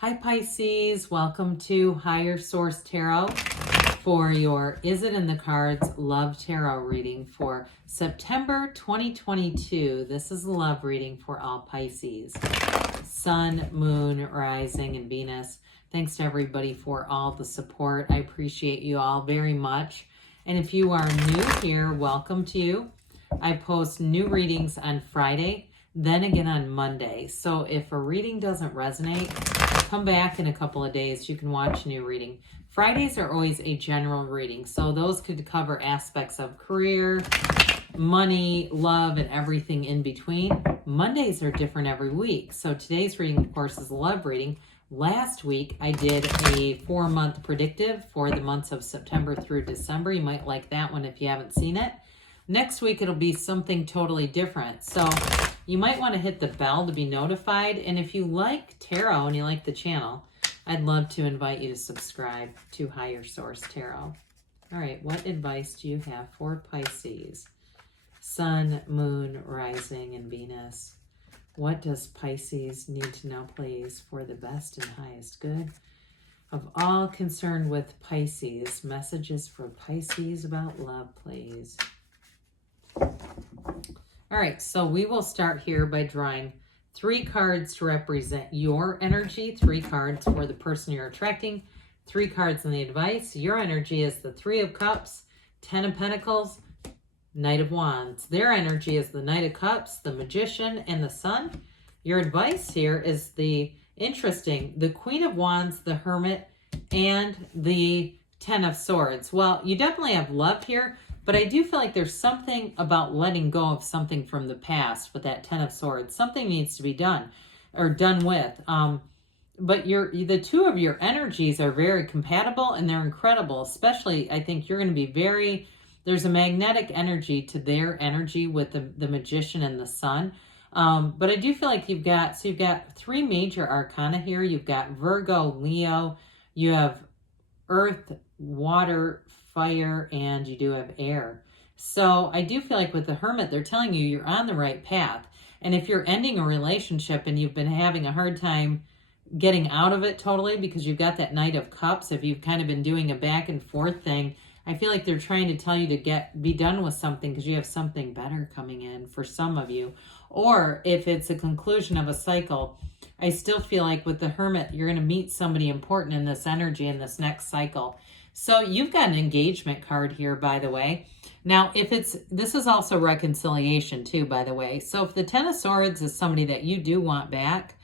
Hi Pisces, welcome to Higher Source Tarot for your Is It in the Cards Love Tarot reading for September 2022. This is a love reading for all Pisces. Sun, Moon, Rising, and Venus. Thanks to everybody for all the support. I appreciate you all very much. And if you are new here, welcome to you. I post new readings on Friday, then again on Monday. So if a reading doesn't resonate, come back in a couple of days. You can watch a new reading. Fridays are always a general reading, so those could cover aspects of career, money, love, and everything in between. Mondays are different every week. So today's reading, of course, is a love reading. Last week, I did a 4-month predictive for the months of September through December. You might like that one if you haven't seen it. Next week, it'll be something totally different. So you might want to hit the bell to be notified. And if you like tarot and you like the channel, I'd love to invite you to subscribe to Higher Source Tarot. All right, what advice do you have for Pisces? Sun, Moon, Rising, and Venus. What does Pisces need to know, please, for the best and highest good of all concerned with Pisces? Messages for Pisces about love, please. All right, so we will start here by drawing 3 cards to represent your energy, 3 cards for the person you're attracting, 3 cards in the advice. Your energy is the 3 of Cups, 10 of Pentacles, Knight of Wands. Their energy is the Knight of Cups, the Magician, and the Sun. Your advice here is the Queen of Wands, the Hermit, and the 10 of Swords. Well, you definitely have love here, but I do feel like there's something about letting go of something from the past with that 10 of Swords. Something needs to be done or done with. But the 2 of your energies are very compatible and they're incredible. Especially, I think you're going to be there's a magnetic energy to their energy with the Magician and the Sun. But I do feel like you've got 3 major arcana here. You've got Virgo, Leo, you have Earth, Water, Fire, and you do have air. So I do feel like with the Hermit, they're telling you you're on the right path. And if you're ending a relationship and you've been having a hard time getting out of it totally because you've got that Knight of Cups, if you've kind of been doing a back and forth thing, I feel like they're trying to tell you to be done with something because you have something better coming in for some of you. Or if it's a conclusion of a cycle, I still feel like with the Hermit, you're going to meet somebody important in this energy in this next cycle. So you've got an engagement card here, by the way. Now, this is also reconciliation too, by the way. So if the 10 of Swords is somebody that you do want back,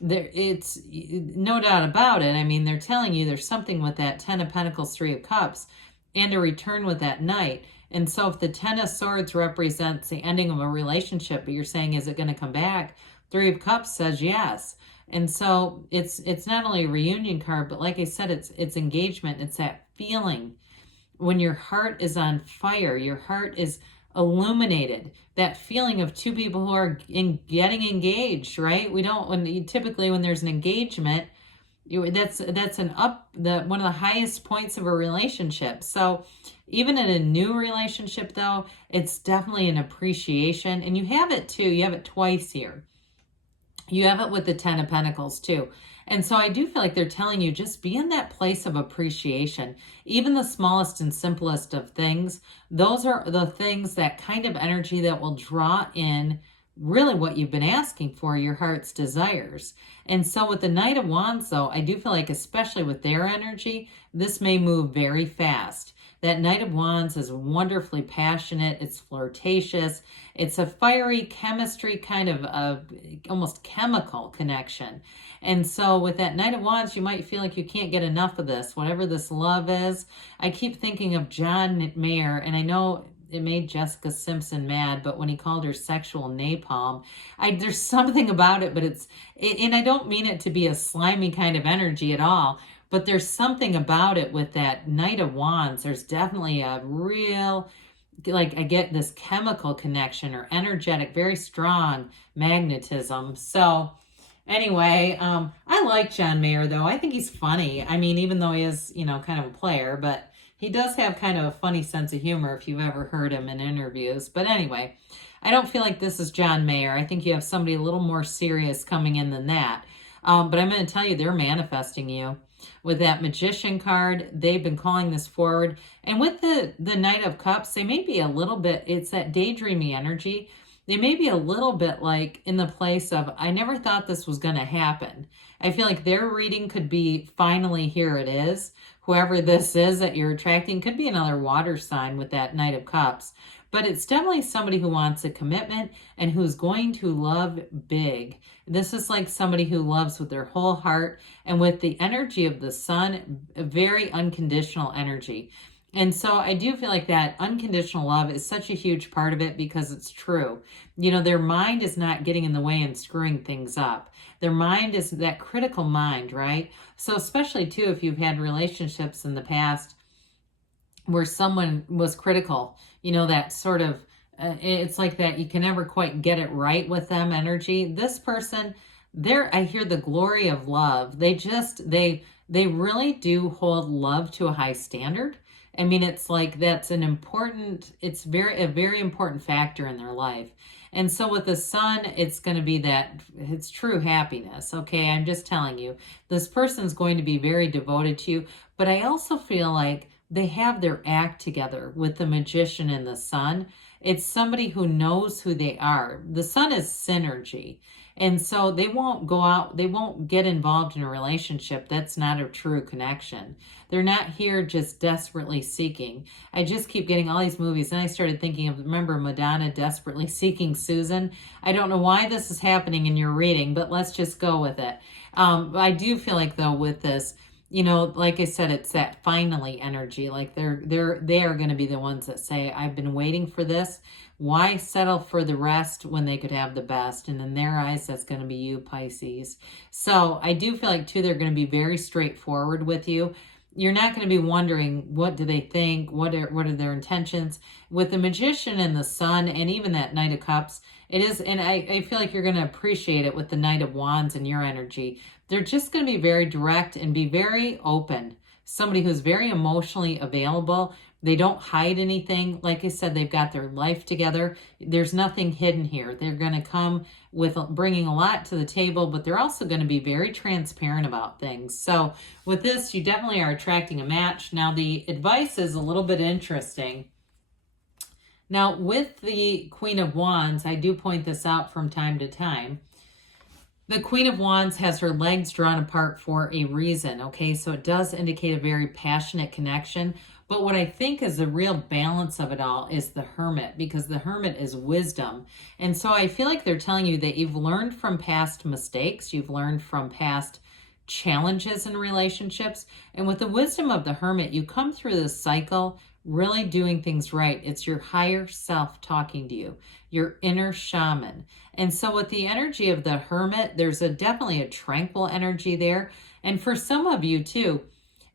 it's no doubt about it. I mean, they're telling you there's something with that 10 of Pentacles, 3 of Cups, and a return with that Knight. And so if the 10 of Swords represents the ending of a relationship, but you're saying, is it going to come back? 3 of Cups says yes. And so it's not only a reunion card, but like I said, it's engagement. It's that feeling when your heart is on fire, your heart is illuminated, that feeling of 2 people who are getting engaged, right? Typically when there's an engagement, that's one of the highest points of a relationship. So even in a new relationship though, it's definitely an appreciation. And you have it too. You have it twice here. You have it with the 10 of Pentacles too. And so I do feel like they're telling you just be in that place of appreciation. Even the smallest and simplest of things, those are the things, that kind of energy that will draw in really what you've been asking for, your heart's desires. And so with the Knight of Wands though, I do feel like especially with their energy, this may move very fast. That Knight of Wands is wonderfully passionate. It's flirtatious. It's a fiery chemistry kind of almost chemical connection. And so with that Knight of Wands, you might feel like you can't get enough of this, whatever this love is. I keep thinking of John Mayer, and I know it made Jessica Simpson mad, but when he called her sexual napalm, there's something about it, but and I don't mean it to be a slimy kind of energy at all, but there's something about it with that Knight of Wands. There's definitely a real, like, I get this chemical connection or energetic, very strong magnetism. So anyway, I like John Mayer though. I think he's funny. I mean, even though he is, kind of a player, but he does have kind of a funny sense of humor if you've ever heard him in interviews. But anyway, I don't feel like this is John Mayer. I think you have somebody a little more serious coming in than that. But I'm going to tell you, they're manifesting you. With that Magician card, they've been calling this forward. And with the Knight of Cups, they may be a little bit, it's that daydreamy energy. They may be a little bit like in the place of, I never thought this was going to happen. I feel like their reading could be, finally, here it is. Whoever this is that you're attracting could be another water sign with that Knight of Cups. But it's definitely somebody who wants a commitment and who's going to love big. This is like somebody who loves with their whole heart, and with the energy of the sun, a very unconditional energy. And so I do feel like that unconditional love is such a huge part of it, because it's true. You know, their mind is not getting in the way and screwing things up. Their mind is that critical mind, right? So especially too, if you've had relationships in the past where someone was critical, you know, that sort of, it's like that you can never quite get it right with them energy. This person, I hear the glory of love. They really do hold love to a high standard. I mean, it's like that's a very important factor in their life. And so with the sun, it's going to be that it's true happiness. Okay, I'm just telling you, this person's going to be very devoted to you. But I also feel like they have their act together with the Magician and the Sun. It's somebody who knows who they are. The Sun is synergy. And so they won't go out, they won't get involved in a relationship that's not a true connection. They're not here just desperately seeking. I just keep getting all these movies, and I started thinking of, remember Madonna desperately seeking Susan? I don't know why this is happening in your reading, but let's just go with it. I do feel like, though, with this, you know, like I said, it's that finally energy. Like they are going to be the ones that say, I've been waiting for this. Why settle for the rest when they could have the best? And in their eyes, that's going to be you, Pisces. So I do feel like, too, they're going to be very straightforward with you. You're not going to be wondering, what do they think? What are their intentions? With the Magician and the Sun, and even that Knight of Cups, it is, and I feel like you're going to appreciate it with the Knight of Wands and your energy. They're just going to be very direct and be very open. Somebody who's very emotionally available. They don't hide anything. Like I said, they've got their life together. There's nothing hidden here. They're going to come with bringing a lot to the table, but they're also going to be very transparent about things. So with this, you definitely are attracting a match. Now, the advice is a little bit interesting. Now, with the Queen of Wands, I do point this out from time to time. The Queen of Wands has her legs drawn apart for a reason, okay? So it does indicate a very passionate connection. But what I think is the real balance of it all is the Hermit, because the Hermit is wisdom. And so I feel like they're telling you that you've learned from past mistakes, you've learned from past challenges in relationships. And with the wisdom of the Hermit, you come through this cycle really doing things right. It's your higher self talking to you, your inner shaman. And so with the energy of the Hermit, there's definitely a tranquil energy there. And for some of you too,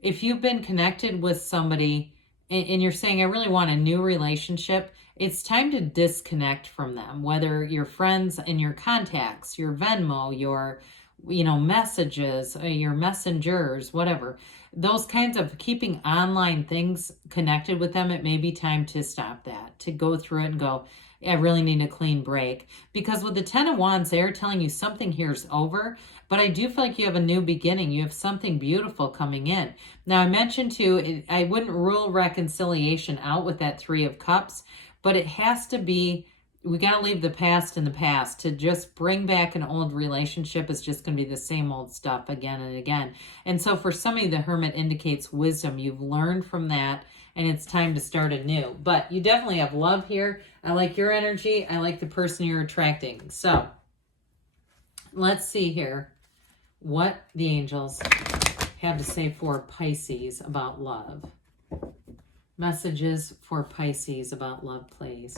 if you've been connected with somebody and you're saying, I really want a new relationship, it's time to disconnect from them, whether your friends and your contacts, your Venmo, your messages, your messengers, whatever. Those kinds of keeping online things connected with them, it may be time to stop that, to go through it and go, I really need a clean break. Because with the Ten of Wands, they're telling you something here's over, but I do feel like you have a new beginning. You have something beautiful coming in. Now, I mentioned too, I wouldn't rule reconciliation out with that Three of Cups, but it has to be, we got to leave the past in the past. To just bring back an old relationship is just going to be the same old stuff again and again. And so for somebody, the Hermit indicates wisdom. You've learned from that, and it's time to start anew. But you definitely have love here. I like your energy. I like the person you're attracting. So let's see here what the angels have to say for Pisces about love. Messages for Pisces about love, please.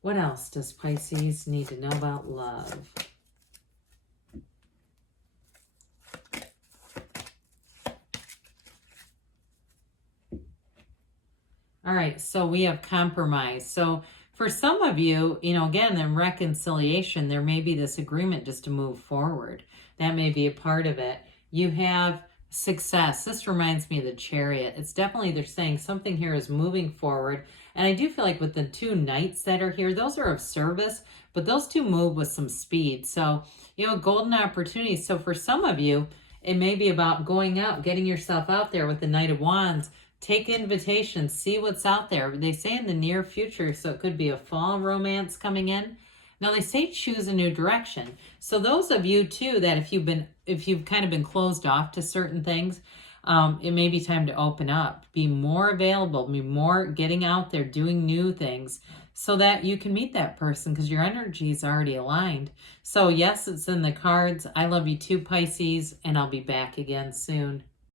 What else does Pisces need to know about love? All right, so we have compromise. So for some of you, again, in reconciliation, there may be this agreement just to move forward. That may be a part of it. You have success. This reminds me of the Chariot. It's definitely, they're saying something here is moving forward. And I do feel like with the two knights that are here, those are of service, but those two move with some speed. So, you know, golden opportunities. So for some of you, it may be about going out, getting yourself out there with the Knight of Wands. Take invitations, see what's out there. They say in the near future, so it could be a fall romance coming in. Now they say choose a new direction. So those of you too that if you've kind of been closed off to certain things, it may be time to open up, be more available, be more getting out there, doing new things so that you can meet that person because your energy is already aligned. So yes, it's in the cards. I love you too, Pisces, and I'll be back again soon.